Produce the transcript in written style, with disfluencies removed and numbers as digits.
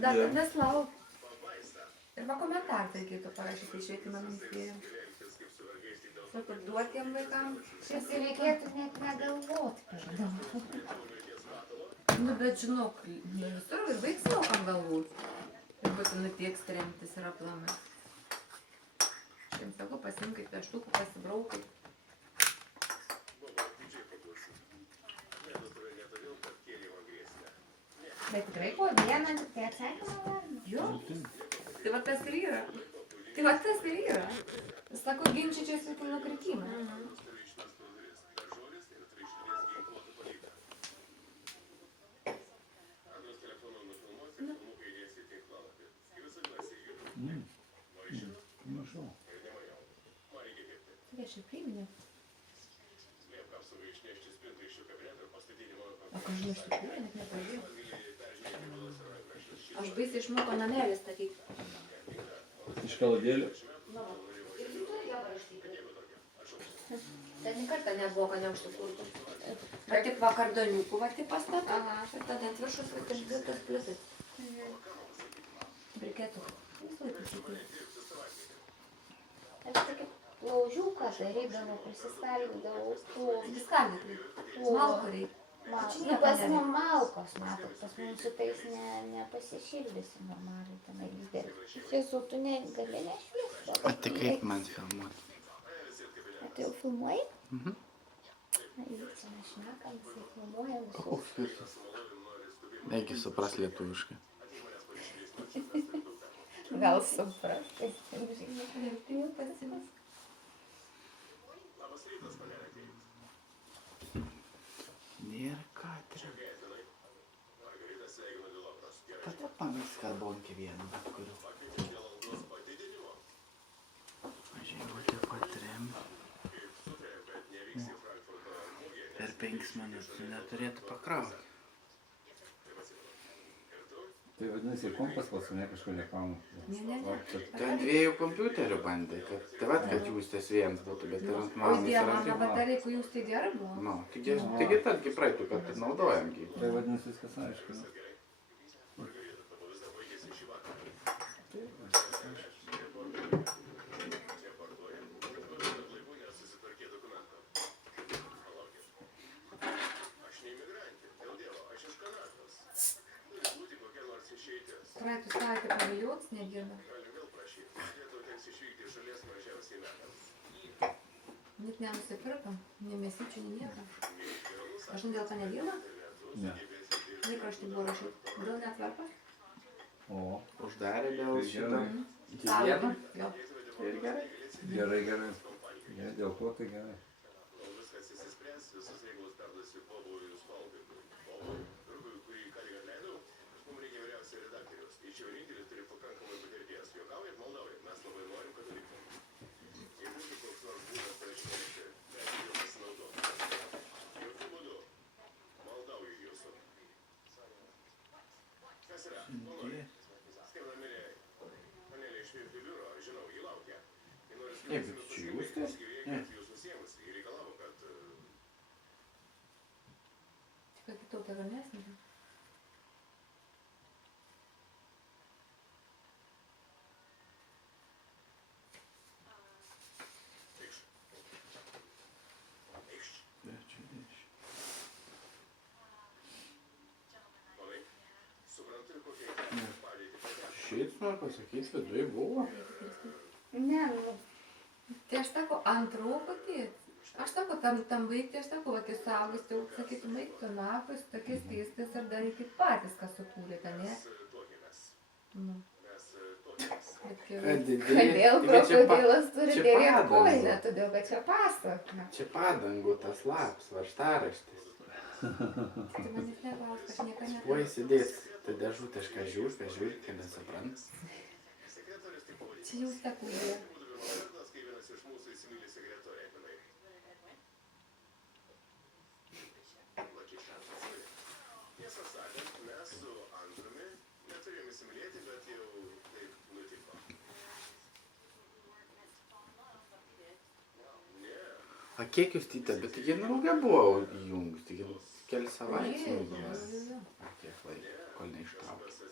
Dar neslauk. Ir va komentarą reikėtų parašyti į švietimo ministeriją. Sako, duot tiem vaikam. Šis reikėtų net negalvoti per daug. Nu, bet žinok, visur ir vaiksmokam galbūt. Ir būtinai tiek stremtis yra planai. Jums sakau, pasimkit pieštukų, pasibraukit. Bet tikrai po vieną tik tai atsakymą galima. Jo. Tai va tas ir yra. Tai va tas ir yra. Sako, ginčyčiasi iki nukritimo. Tai aš ir priminė. O ką žinau, iš tikrųjų, net nepažiūrėjau. Aš baisiai išmoko namelį statyti. Iš kaladėlių? Nu, ir tu turi ją paraštyti. Ten į kartą nebuvo, kad neužsikurtų. Bet tik vakar daliukų va tik pastatą. Ir tada ant viršus va išdėtas pliusas. Briketų. Visą laiką įsikūrė. Aš tokį laužiuką darydavau, prisiskalgydavau. Priskalgyti. Malko reikia. Nu, pas mum malkos, matot, pas mum su tais nepasišildysi normaliai tenai lyderis. Jesu, tu negali nešviesti. O tai kaip man filmuoti? O tu jau filmuoji? Mhm. Na, čia mes šnekam, jisai filmuoja visus. Koks skirtas? Reikia supras lietuviškai. Gal supras, tai žinai, tai jau pasimas. Nėra Katri. Tada pamis karbonkę vieną, bet kuriu. Važiuoti patrim. Per 5 minučių neturėtų pakrauti. Tai vadinasi, ir kompas pas mane kažko nekrauna. Ne. Ten 2 kompiuterių bandė, kad jūs ties vienas būtų, bet ir ant O manos Dieve, ir man ant dabar mano. dar reikia jūs tai gerai buvo. Nu, taigi tadgi praeitų, kad naudojam gi. Tai vadinasi, viskas aišku. Praeitų savaitę pavėliuots nedirba. Net nenusipirkam, nei mėsyčių, nei nieko. Aš dėl to nedirba? Ne. Laikraštį buvo rašyti. Dėl netvarkos? O, Uždarė dėl šito. Sąlygą? Jo. Ir gerai. gerai. Gerai, dėl ko tai gerai. Ne, bet čia jūs tai? Ne. Tik kad kitautė ramesnė. Šit noriu pasakyti, viduje buvo. Ne, nu. Tai aš sako, antroko tėt. Aš sako, tam vaikti, aš sako, tai suaugęs, tai sakytum, eik tu nafas, tokiais teistais ir darykit patys, kas sukūrėte, ne? Nu. Kodėl krokodilas turi dėvėti kojinę, todėl kad čia pasaka. Čia padangų tas laps, vaštaraštis. Tai manęs neklaus, aš nieko Oi, neturiu. sėdės, tai dėžutė, žiūri, kai nesuprant. Čia jau stakūdė. A kiek jūs tytė, bet taigi ilga buvo įjungus, taigi keli savaitės Jo. naudojęs. Ar kiek laiko, kol neištraukė.